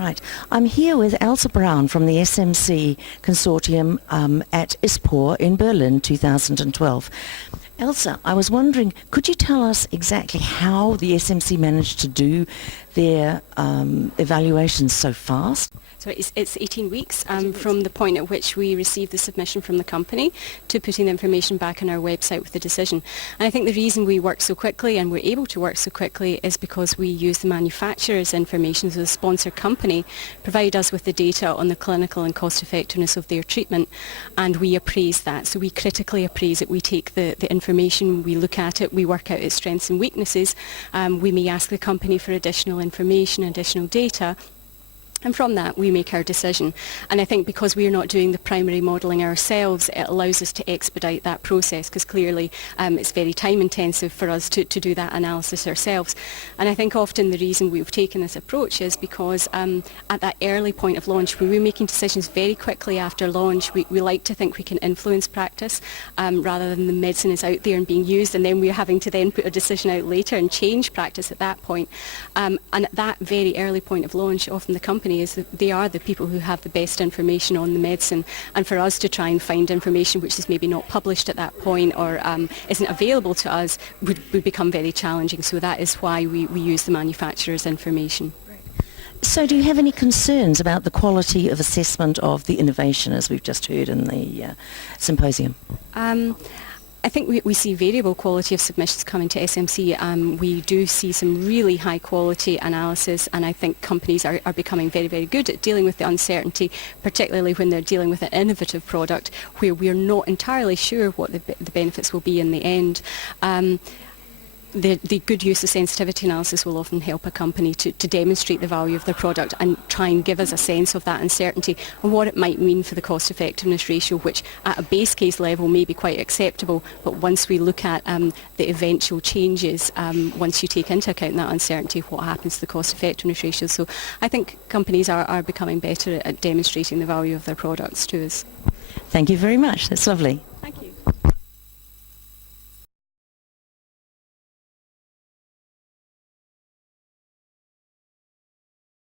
Right. I'm here with Ailsa Brown from the SMC Consortium at ISPOR in Berlin 2012. Ailsa, I was wondering, could you tell us exactly how the SMC managed to do their evaluations so fast? So it's 18 weeks from the point at which we received the submission from the company to putting the information back on our website with the decision. And I think the reason we work so quickly and we're able to work so quickly is because we use the manufacturer's information. So the sponsor company provide us with the data on the clinical and cost effectiveness of their treatment, and we appraise that. So we critically appraise it. We take the information, we look at it, we work out its strengths and weaknesses. We may ask the company for additional information, additional data, and from that we make our decision. And I think because we are not doing the primary modelling ourselves, it allows us to expedite that process, because clearly it's very time intensive for us to do that analysis ourselves. And I think often the reason we've taken this approach is because at that early point of launch, when we're making decisions very quickly after launch, we like to think we can influence practice rather than the medicine is out there and being used and then we're having to then put a decision out later and change practice at that point. And at that very early point of launch, often the company is that they are the people who have the best information on the medicine, and for us to try and find information which is maybe not published at that point or isn't available to us would become very challenging. So that is why we use the manufacturer's information. So do you have any concerns about the quality of assessment of the innovation, as we've just heard in the symposium? I think we see variable quality of submissions coming to SMC. We do see some really high quality analysis, and I think companies are becoming very, very good at dealing with the uncertainty, particularly when they're dealing with an innovative product where we're not entirely sure what the benefits will be in the end. The good use of sensitivity analysis will often help a company to demonstrate the value of their product and try and give us a sense of that uncertainty and what it might mean for the cost effectiveness ratio, which at a base case level may be quite acceptable, but once we look at the eventual changes, once you take into account that uncertainty, what happens to the cost effectiveness ratio. So I think companies are becoming better at demonstrating the value of their products to us. Thank you very much. That's lovely. Thank you.